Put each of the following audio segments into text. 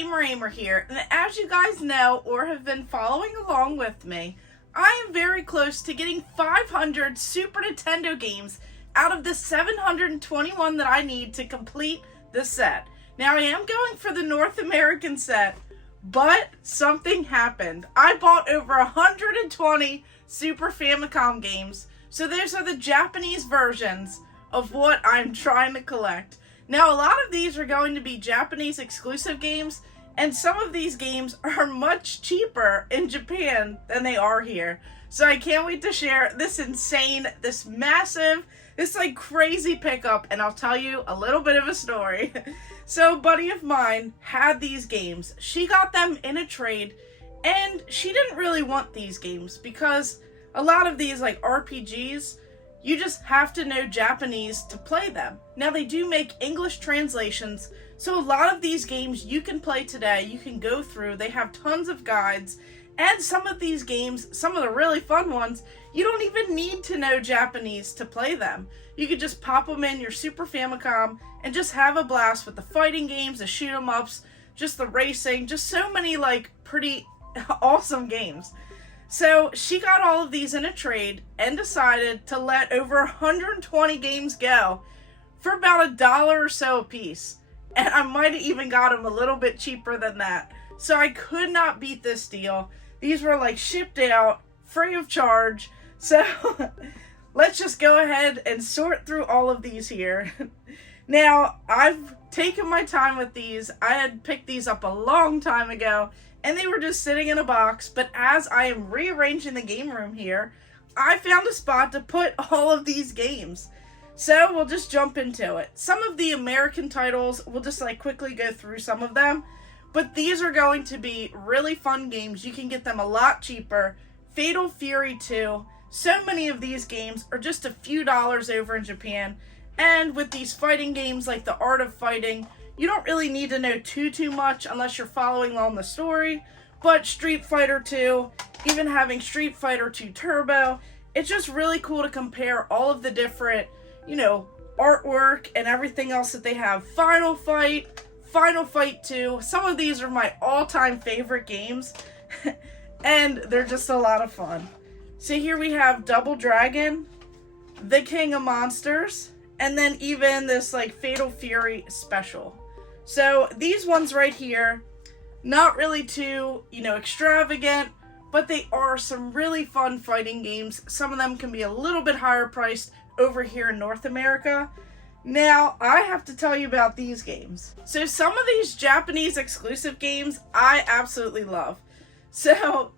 Ahmer here, and as you guys know or have been following along with me, I am very close to getting 500 Super Nintendo games out of the 721 that I need to complete the set. Now I am going for the North American set, but something happened. I bought over 120 Super Famicom games, so those are the Japanese versions of what I'm trying to collect. Now, a lot of these are going to be Japanese exclusive games, and some of these games are much cheaper in Japan than they are here. So I can't wait to share this insane, this massive, this like crazy pickup, and I'll tell you a little bit of a story. So a buddy of mine had these games. She got them in a trade, and she didn't really want these games because a lot of these like RPGs, you just have to know Japanese to play them. Now they do make English translations, so a lot of these games you can play today, you can go through, they have tons of guides, and some of these games, some of the really fun ones, you don't even need to know Japanese to play them. You could just pop them in your Super Famicom and just have a blast with the fighting games, the shoot 'em ups, just the racing, just so many like pretty awesome games. So she got all of these in a trade and decided to let over 120 games go for about $1 or so a piece. And I might have even got them a little bit cheaper than that. So I could not beat this deal. These were like shipped out, free of charge. So let's just go ahead and sort through all of these here. Now, I've taken my time with these. I had picked these up a long time ago, and they were just sitting in a box, but as I am rearranging the game room here, I found a spot to put all of these games. So we'll just jump into it. Some of the American titles, we'll just like quickly go through some of them, but these are going to be really fun games. You can get them a lot cheaper. Fatal Fury 2, so many of these games are just a few dollars over in Japan, and with these fighting games like The Art of Fighting, you don't really need to know too much unless you're following along the story, but Street Fighter 2, even having Street Fighter 2 Turbo, it's just really cool to compare all of the different, you know, artwork and everything else that they have. Final Fight, Final Fight 2, some of these are my all-time favorite games, and they're just a lot of fun. So here we have Double Dragon, The King of Monsters, and then even this like Fatal Fury special. So these ones right here, not really too, extravagant, but they are some really fun fighting games. Some of them can be a little bit higher priced over here in North America. Now, I have to tell you about these games. So some of these Japanese exclusive games, I absolutely love. So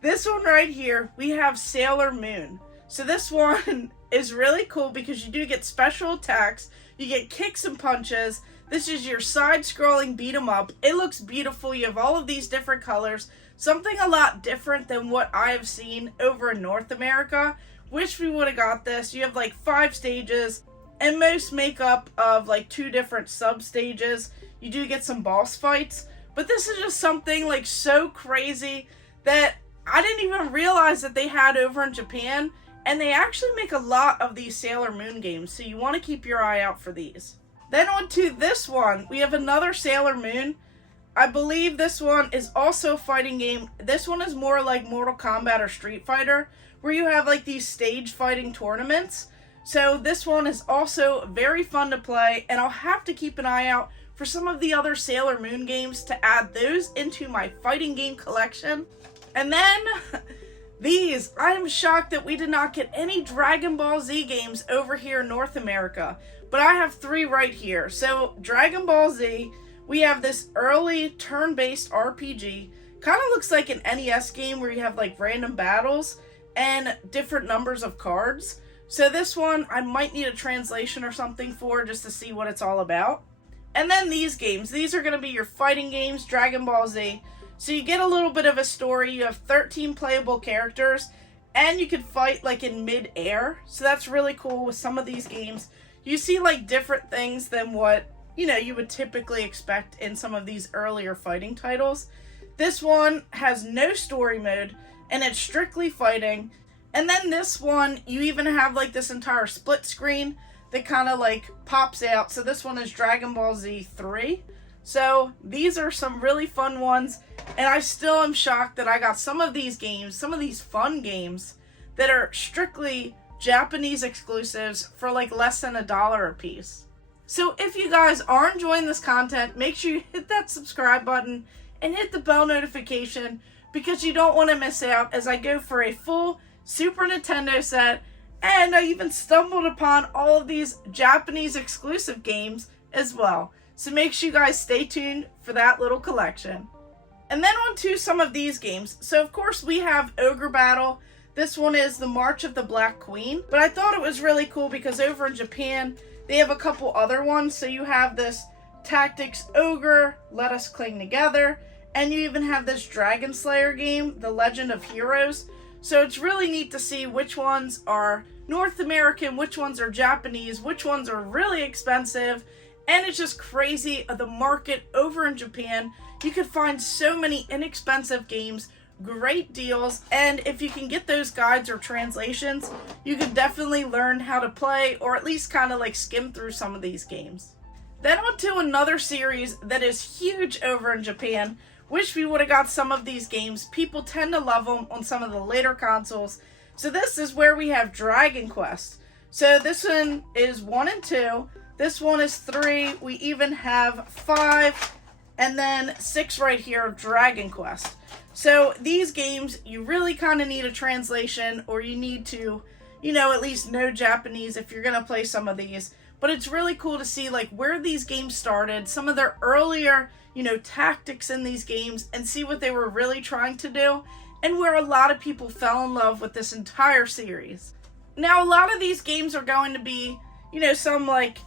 this one right here, we have Sailor Moon. So this one is really cool because you do get special attacks, you get kicks and punches. This is your side-scrolling beat-em-up. It looks beautiful. You have all of these different colors. Something a lot different than what I have seen over in North America. Wish we would have got this. You have like 5 stages, and most make up of like 2 different sub-stages. You do get some boss fights, but this is just something like so crazy that I didn't even realize that they had over in Japan, and they actually make a lot of these Sailor Moon games, so you want to keep your eye out for these. Then on to this one, we have another Sailor Moon. I believe this one is also a fighting game. This one is more like Mortal Kombat or Street Fighter, where you have like these stage fighting tournaments. So this one is also very fun to play, and I'll have to keep an eye out for some of the other Sailor Moon games to add those into my fighting game collection. And then these, I am shocked that we did not get any Dragon Ball Z games over here in North America. But I have 3 right here. So, Dragon Ball Z, we have this early turn-based RPG. Kind of looks like an NES game where you have like random battles and different numbers of cards. So this one, I might need a translation or something for just to see what it's all about. And then these games. These are going to be your fighting games, Dragon Ball Z. So you get a little bit of a story. You have 13 playable characters, and you can fight like in mid-air. So that's really cool with some of these games. You see like different things than what, you would typically expect in some of these earlier fighting titles. This one has no story mode, and it's strictly fighting. And then this one, you even have like this entire split screen that kind of like pops out. So this one is Dragon Ball Z 3. So these are some really fun ones, and I still am shocked that I got some of these games, some of these fun games that are strictly Japanese exclusives for like less than $1 a piece. So if you guys are enjoying this content, make sure you hit that subscribe button and hit the bell notification, because you don't want to miss out as I go for a full Super Nintendo set, and I even stumbled upon all of these Japanese exclusive games as well. So make sure you guys stay tuned for that little collection. And then on to some of these games. So of course we have Ogre Battle. This one is the March of the Black Queen, but I thought it was really cool because over in Japan they have a couple other ones. So you have this Tactics Ogre, Let Us Cling Together, and you even have this Dragon Slayer game, The Legend of Heroes. So it's really neat to see which ones are North American, which ones are Japanese, which ones are really expensive, and it's just crazy the market over in Japan. You could find so many inexpensive games, great deals, and if you can get those guides or translations, you could definitely learn how to play, or at least kind of like skim through some of these games. Then on to another series that is huge over in Japan. Wish we would have got some of these games. People tend to love them on some of the later consoles. So this is where we have Dragon Quest. So this one is 1 and 2. This one is 3. We even have 5. And then 6 right here of Dragon Quest. So these games, you really kind of need a translation, or you need to, at least know Japanese if you're going to play some of these. But it's really cool to see like where these games started, some of their earlier, tactics in these games, and see what they were really trying to do, and where a lot of people fell in love with this entire series. Now, a lot of these games are going to be, some like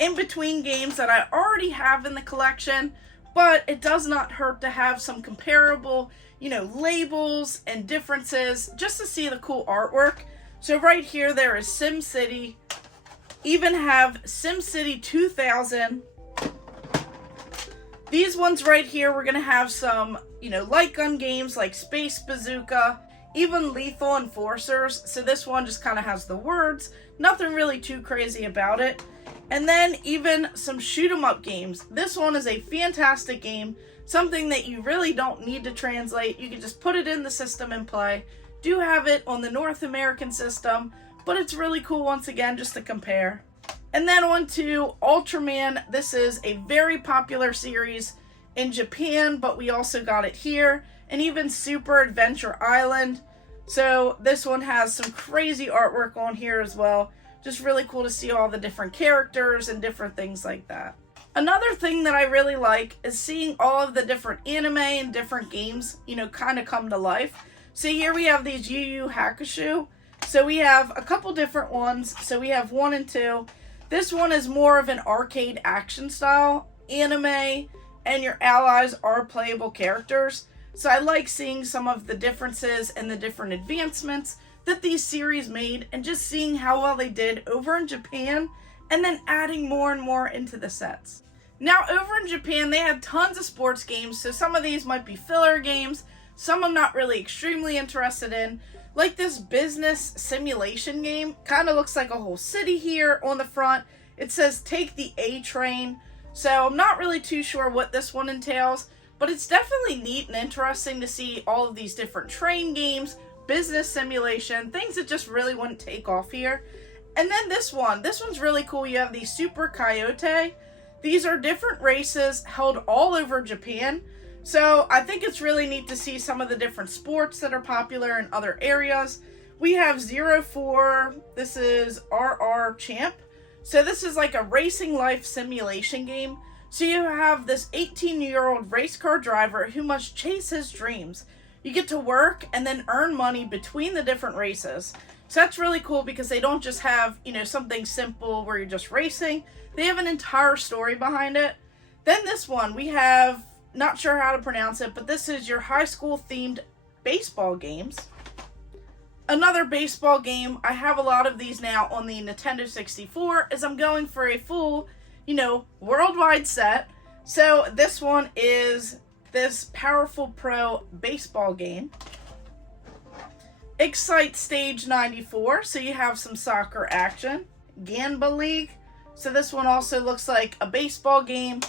in-between games that I already have in the collection, but it does not hurt to have some comparable, labels and differences just to see the cool artwork. So right here, there is SimCity, even have SimCity 2000. These ones right here, we're going to have some, light gun games like Space Bazooka, even Lethal Enforcers. So this one just kind of has the words, nothing really too crazy about it. And then even some shoot 'em up games. This one is a fantastic game, something that you really don't need to translate. You can just put it in the system and play. Do have it on the North American system, but it's really cool once again just to compare. And then on to Ultraman. This is a very popular series in Japan, but we also got it here. And even Super Adventure Island. So this one has some crazy artwork on here as well. Just really cool to see all the different characters and different things like that. Another thing that I really like is seeing all of the different anime and different games, kind of come to life. So here we have these Yu Yu Hakusho. So we have a couple different ones. So we have 1 and 2. This one is more of an arcade action style anime, and your allies are playable characters. So I like seeing some of the differences and the different advancements that these series made, and just seeing how well they did over in Japan, and then adding more and more into the sets. Now over in Japan, they had tons of sports games, so some of these might be filler games, some I'm not really extremely interested in. Like this business simulation game, kind of looks like a whole city here on the front. It says take the A train, so I'm not really too sure what this one entails, but it's definitely neat and interesting to see all of these different train games, business simulation, things that just really wouldn't take off here. And then this one's really cool. You have the Super Coyote. These are different races held all over Japan. So I think it's really neat to see some of the different sports that are popular in other areas. We have 04, this is RR Champ. So this is like a racing life simulation game. So you have this 18-year-old race car driver who must chase his dreams. You get to work and then earn money between the different races. So that's really cool because they don't just have, something simple where you're just racing. They have an entire story behind it. Then this one, we have, not sure how to pronounce it, but this is your high school themed baseball games. Another baseball game. I have a lot of these now on the Nintendo 64 as I'm going for a full, worldwide set. So this one is this Powerful Pro baseball game. Excite Stage 94, so you have some soccer action. Ganba League, so this one also looks like a baseball game.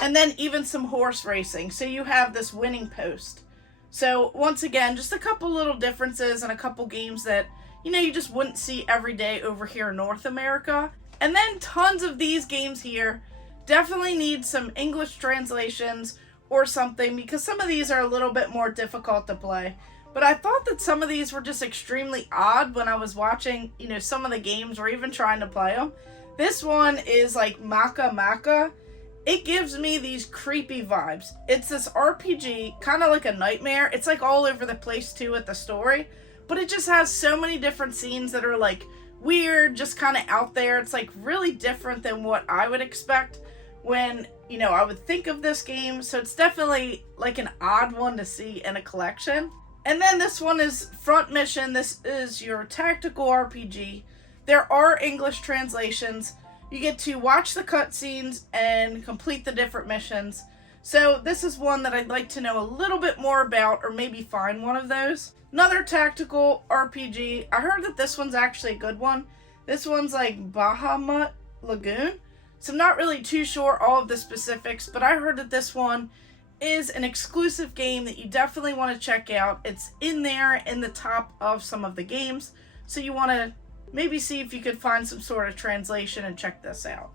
And then even some horse racing. So you have this winning post. So once again, just a couple little differences and a couple games that, you just wouldn't see every day over here in North America. And then tons of these games here definitely need some English translations or something, because some of these are a little bit more difficult to play. But I thought that some of these were just extremely odd when I was watching, some of the games or even trying to play them. This one is like Maka Maka. It gives me these creepy vibes. It's this RPG, kind of like a nightmare. It's like all over the place too with the story. But it just has so many different scenes that are like weird, just kind of out there. It's like really different than what I would expect when, I would think of this game. So it's definitely like an odd one to see in a collection. And then this one is Front Mission. This is your tactical RPG. There are English translations. You get to watch the cutscenes and complete the different missions. So this is one that I'd like to know a little bit more about, or maybe find one of those. Another tactical RPG. I heard that this one's actually a good one. This one's like Bahamut Lagoon. So I'm not really too sure all of the specifics, but I heard that this one is an exclusive game that you definitely want to check out. It's in there in the top of some of the games. So you want to maybe see if you could find some sort of translation and check this out.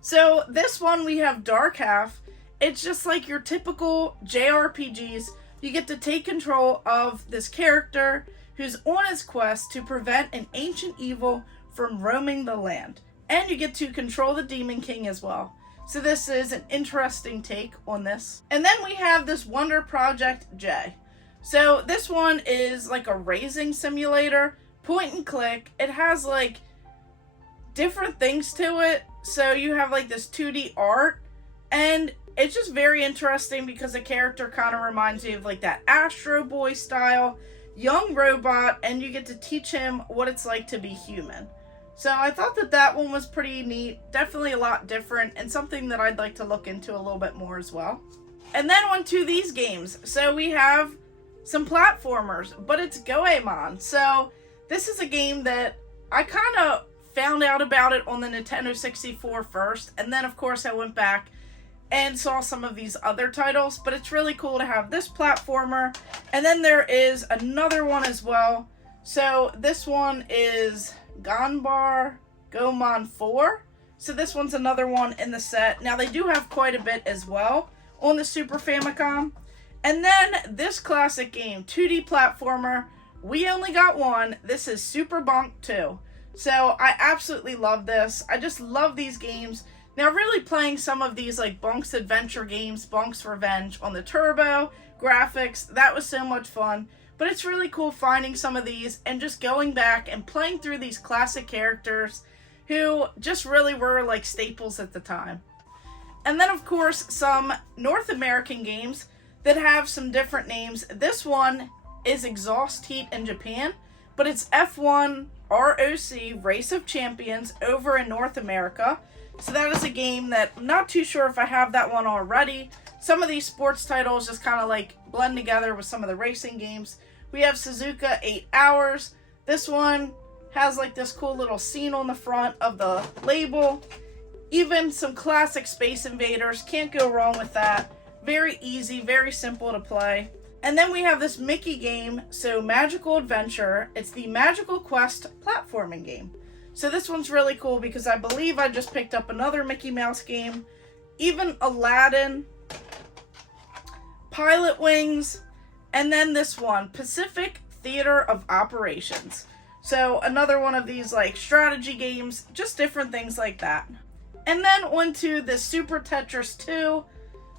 So this one we have Dark Half. It's just like your typical JRPGs. You get to take control of this character who's on his quest to prevent an ancient evil from roaming the land. And you get to control the Demon King as well. So this is an interesting take on this. And then we have this Wonder Project J. So this one is like a racing simulator, point and click. It has like different things to it. So you have like this 2D art, and it's just very interesting because the character kind of reminds me of like that Astro Boy style young robot, and you get to teach him what it's like to be human. So I thought that that one was pretty neat, definitely a lot different, and something that I'd like to look into a little bit more as well. And then on to these games. So we have some platformers, but it's Goemon. So this is a game that I kind of found out about it on the Nintendo 64 first, and then of course I went back and saw some of these other titles, but it's really cool to have this platformer. And then there is another one as well. So this one is Ganbar Gomon 4. So this one's another one in the set. Now they do have quite a bit as well on the Super Famicom. And then this classic game, 2D platformer, we only got one. This is Super Bonk 2. So I absolutely love this. I just love these games. Now really playing some of these like Bonk's Adventure games, Bonk's Revenge on the Turbo, graphics, that was so much fun. But it's really cool finding some of these and just going back and playing through these classic characters who just really were like staples at the time. And then of course some North American games that have some different names. This one is Exhaust Heat in Japan, but it's F1 ROC Race of Champions over in North America. So that is a game that I'm not too sure if I have that one already. Some of these sports titles just kind of like blend together with some of the racing games. We have Suzuka 8 Hours. This one has like this cool little scene on the front of the label. Even some classic Space Invaders. Can't go wrong with that. Very easy, very simple to play. And then we have this Mickey game, so Magical Adventure. It's the Magical Quest platforming game. So this one's really cool because I believe I just picked up another Mickey Mouse game. Even Aladdin, Pilot Wings, and then this one, Pacific Theater of Operations. So another one of these like strategy games, just different things like that. And then onto the Super Tetris 2.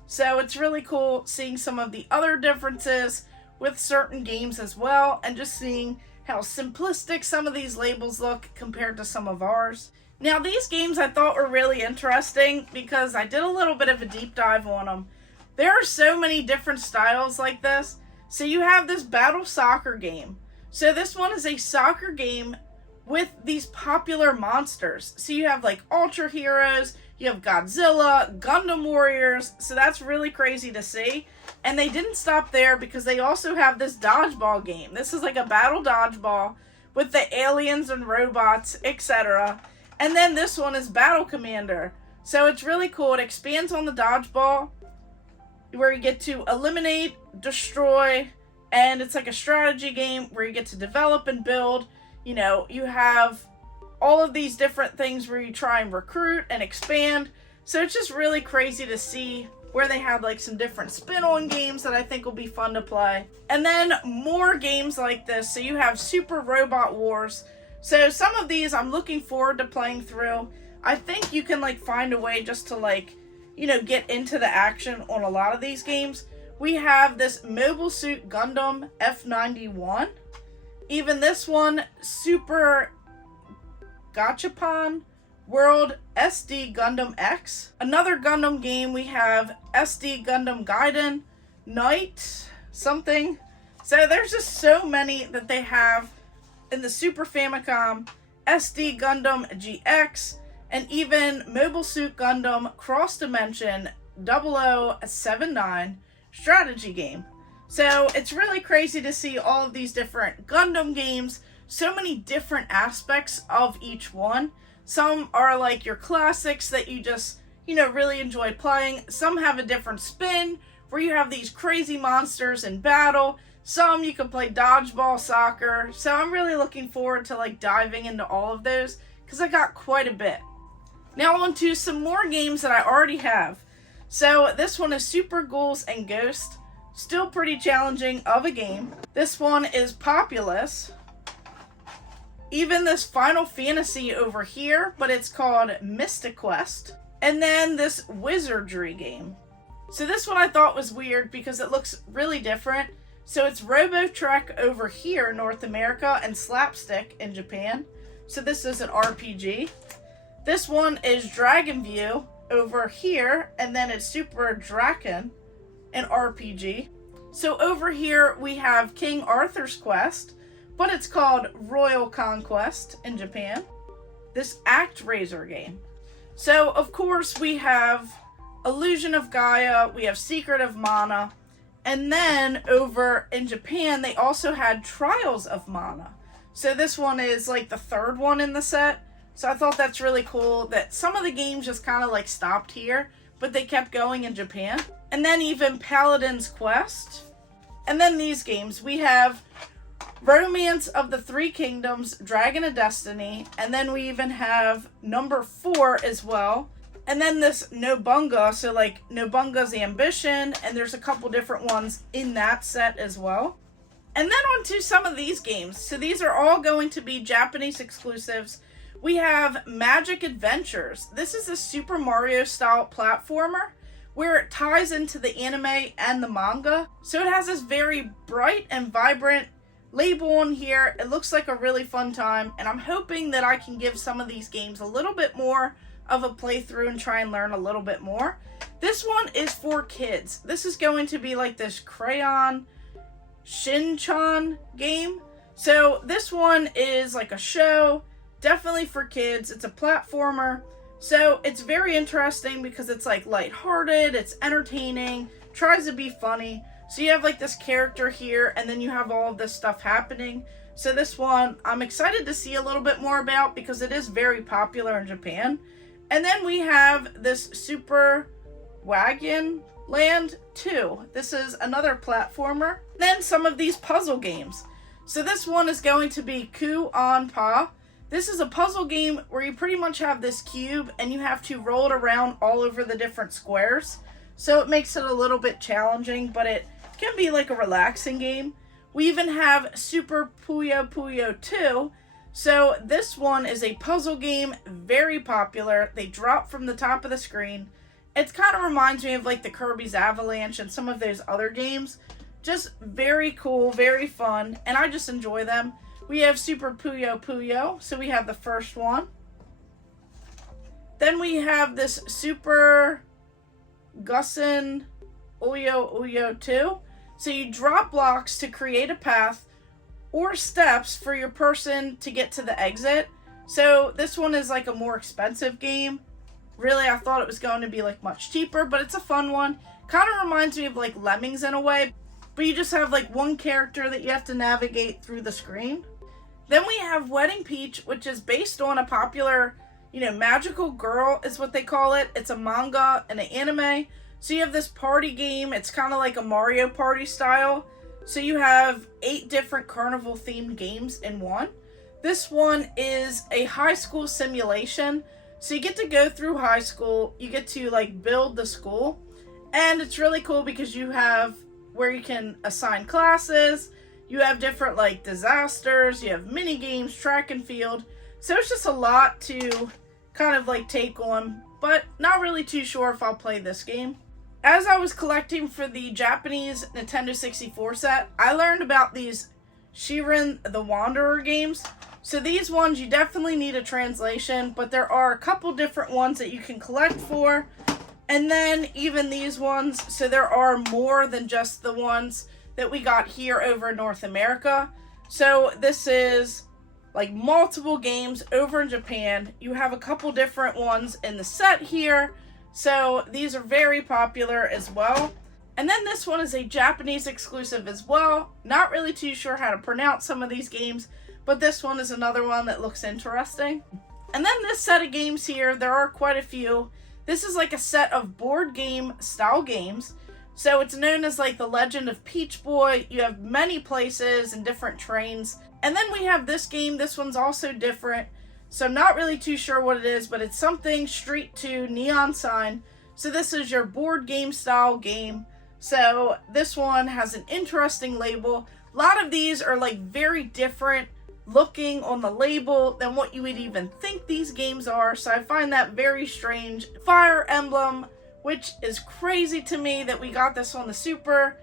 So it's really cool seeing some of the other differences with certain games as well, and just seeing how simplistic some of these labels look compared to some of ours. Now these games I thought were really interesting because I did a little bit of a deep dive on them. There are so many different styles like this. So you have this Battle Soccer game. So this one is a soccer game with these popular monsters. So you have like Ultra Heroes, you have Godzilla, Gundam Warriors. So that's really crazy to see. And they didn't stop there because they also have this dodgeball game. This is like a battle dodgeball with the aliens and robots, etc. And then this one is Battle Commander. So it's really cool. It expands on the dodgeball, where you get to eliminate, destroy, and it's like a strategy game where you get to develop and build. You know, you have all of these different things where you try and recruit and expand. So it's just really crazy to see where they have like some different spin-on games that I think will be fun to play. And then more games like this. So you have Super Robot Wars. So some of these I'm looking forward to playing through. I think you can like find a way just to like, you know, get into the action on a lot of these games. We have this Mobile Suit Gundam F91. Even this one, Super Gachapon World SD Gundam X. Another Gundam game, we have SD Gundam Gaiden Night something. So there's just so many that they have in the Super Famicom, SD Gundam GX, and even Mobile Suit Gundam Cross Dimension 0079 strategy game. So it's really crazy to see all of these different Gundam games, so many different aspects of each one. Some are like your classics that you just, you know, really enjoy playing. Some have a different spin where you have these crazy monsters in battle. Some you can play dodgeball, soccer. So I'm really looking forward to like diving into all of those because I got quite a bit. Now on to some more games that I already have. So this one is Super Ghouls and Ghosts. Still pretty challenging of a game. This one is Populous. Even this Final Fantasy over here, but it's called Mystic Quest. And then this Wizardry game. So this one I thought was weird because it looks really different. So it's Robotrek over here in North America and Slapstick in Japan. So this is an RPG. This one is Dragon View over here, and then it's Super Draken, an RPG. So over here we have King Arthur's Quest, but it's called Royal Conquest in Japan. This ActRaiser game. So of course we have Illusion of Gaia, we have Secret of Mana, and then over in Japan they also had Trials of Mana. So this one is like the third one in the set. So I thought that's really cool that some of the games just kind of like stopped here, but they kept going in Japan. And then even Paladin's Quest. And then these games, we have Romance of the Three Kingdoms, Dragon of Destiny, and then we even have number 4 as well. And then this Nobunga, so like Nobunga's Ambition, and there's a couple different ones in that set as well. And then on to some of these games. So these are all going to be Japanese exclusives. We have Magic Adventures. This is a Super Mario style platformer where it ties into the anime and the manga. So it has this very bright and vibrant label on here. It looks like a really fun time, and I'm hoping that I can give some of these games a little bit more of a playthrough and try and learn a little bit more. This one is for kids. This is going to be like this Crayon Shin-chan game. So this one is like a show, definitely for kids. It's a platformer. So it's very interesting because it's like lighthearted, it's entertaining, tries to be funny. So you have like this character here, and then you have all of this stuff happening. So this one I'm excited to see a little bit more about because it is very popular in Japan. And then we have this Super Wagon Land 2. This is another platformer. Then some of these puzzle games. So this one is going to be Ku On Pa. This is a puzzle game where you pretty much have this cube and you have to roll it around all over the different squares. So it makes it a little bit challenging, but it can be like a relaxing game. We even have Super Puyo Puyo 2. So this one is a puzzle game, very popular. They drop from the top of the screen. It kind of reminds me of like the Kirby's Avalanche and some of those other games. Just very cool, very fun, and I just enjoy them. We have Super Puyo Puyo, so we have the first one. Then we have this Super Gussen Uyo Uyo 2. So you drop blocks to create a path or steps for your person to get to the exit. So this one is like a more expensive game. Really, I thought it was going to be like much cheaper, but it's a fun one. Kind of reminds me of like Lemmings in a way, but you just have like one character that you have to navigate through the screen. Then we have Wedding Peach, which is based on a popular, Magical Girl is what they call it. It's a manga and an anime. So you have this party game. It's kind of like a Mario Party style. So you have 8 different carnival themed games in one. This one is a high school simulation. So you get to go through high school. You get to build the school. And it's really cool because you have where you can assign classes. You have different disasters. You have mini games, track and field. So it's just a lot to kind of take on. But not really too sure if I'll play this game. As I was collecting for the Japanese Nintendo 64 set, I learned about these Shiren the Wanderer games. So these ones, you definitely need a translation, but there are a couple different ones that you can collect for. And then even these ones, so there are more than just the ones that we got here over in North America. So this is multiple games over in Japan. You have a couple different ones in the set here. So these are very popular as well. And then this one is a Japanese exclusive as well. Not really too sure how to pronounce some of these games, but this one is another one that looks interesting. And then this set of games here, there are quite a few. This is a set of board game style games. So it's known as the Legend of Peach Boy. You have many places and different trains. And then we have this game. This one's also different. So not really too sure what it is, but it's something Street 2 Neon Sign. So this is your board game style game. So this one has an interesting label. A lot of these are very different looking on the label than what you would even think these games are. So I find that very strange. Fire Emblem, which is crazy to me that we got this on the Super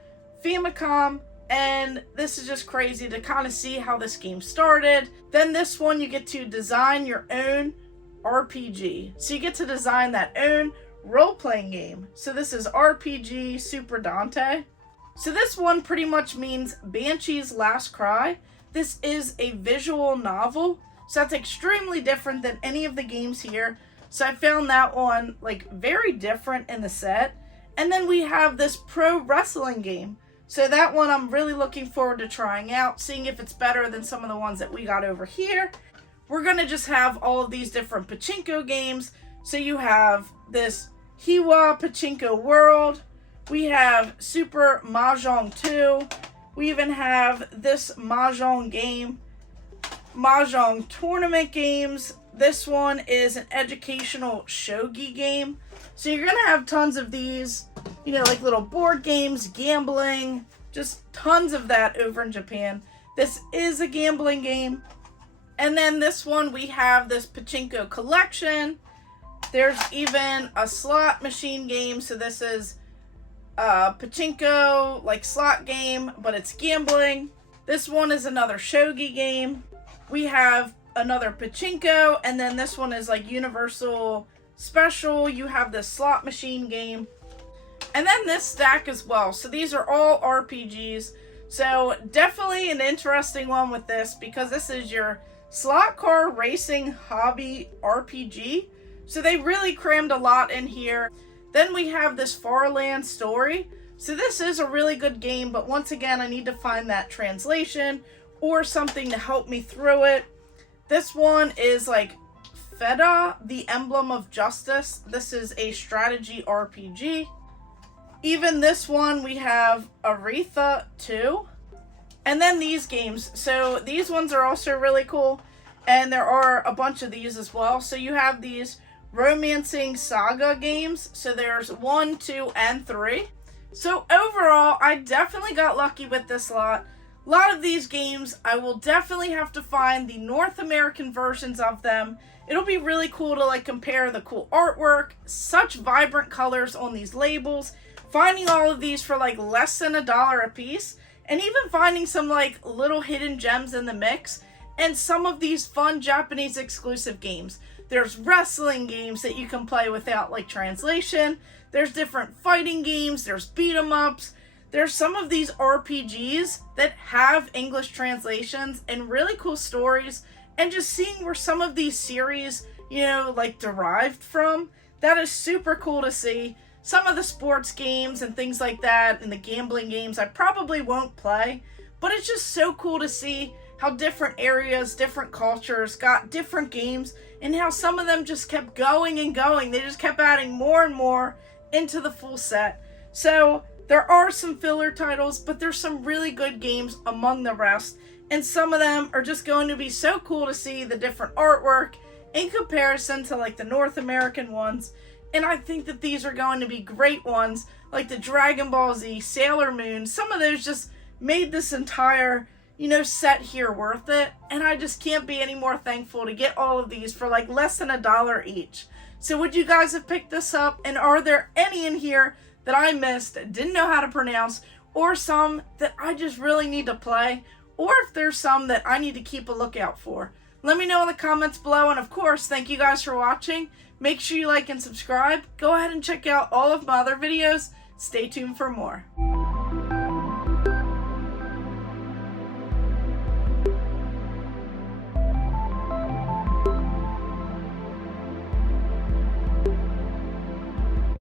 Famicom. And this is just crazy to kind of see how this game started. Then this one, you get to design your own RPG. So you get to design that own role-playing game. So this is RPG Super Dante. So this one pretty much means Banshee's Last Cry. This is a visual novel. So that's extremely different than any of the games here. So I found that one very different in the set. And then we have this pro wrestling game. So that one I'm really looking forward to trying out, seeing if it's better than some of the ones that we got over here. We're going to just have all of these different pachinko games. So you have this Hiwa Pachinko World. We have Super Mahjong 2. We even have this Mahjong game. Mahjong tournament games. This one is an educational shogi game. So you're going to have tons of these, little board games, gambling, just tons of that over in Japan. This is a gambling game. And then this one, we have this pachinko collection. There's even a slot machine game. So this is a pachinko, slot game, but it's gambling. This one is another shogi game. We have another pachinko, and then this one is Universal Special. You have this slot machine game. And then this stack as well. So these are all RPGs. So definitely an interesting one with this because this is your slot car racing hobby RPG. So they really crammed a lot in here. Then we have this Farland Story. So this is a really good game, but once again, I need to find that translation or something to help me through it. This one is Feda, the Emblem of Justice. This is a strategy RPG. Even this one, we have Aretha 2. And then these games. So these ones are also really cool. And there are a bunch of these as well. So you have these romancing saga games. So there's 1, 2, and 3. So overall, I definitely got lucky with this lot. A lot of these games, I will definitely have to find the North American versions of them. It'll be really cool to compare the cool artwork, such vibrant colors on these labels, finding all of these for less than $1 a piece, and even finding some little hidden gems in the mix, and some of these fun Japanese exclusive games. There's wrestling games that you can play without translation. There's different fighting games. There's beat 'em ups. There's some of these RPGs that have English translations and really cool stories, and just seeing where some of these series, derived from, that is super cool to see. Some of the sports games and things like that and the gambling games I probably won't play, but it's just so cool to see how different areas, different cultures got different games, and how some of them just kept going and going. They just kept adding more and more into the full set. So there are some filler titles, but there's some really good games among the rest, and some of them are just going to be so cool to see the different artwork in comparison to like the North American ones. And I think that these are going to be great ones, like the Dragon Ball Z, Sailor Moon. Some of those just made this entire, set here worth it. And I just can't be any more thankful to get all of these for like less than $1 each. So would you guys have picked this up? And are there any in here that I missed, didn't know how to pronounce, or some that I just really need to play? Or if there's some that I need to keep a lookout for? Let me know in the comments below, and of course, thank you guys for watching. Make sure you like and subscribe. Go ahead and check out all of my other videos. Stay tuned for more.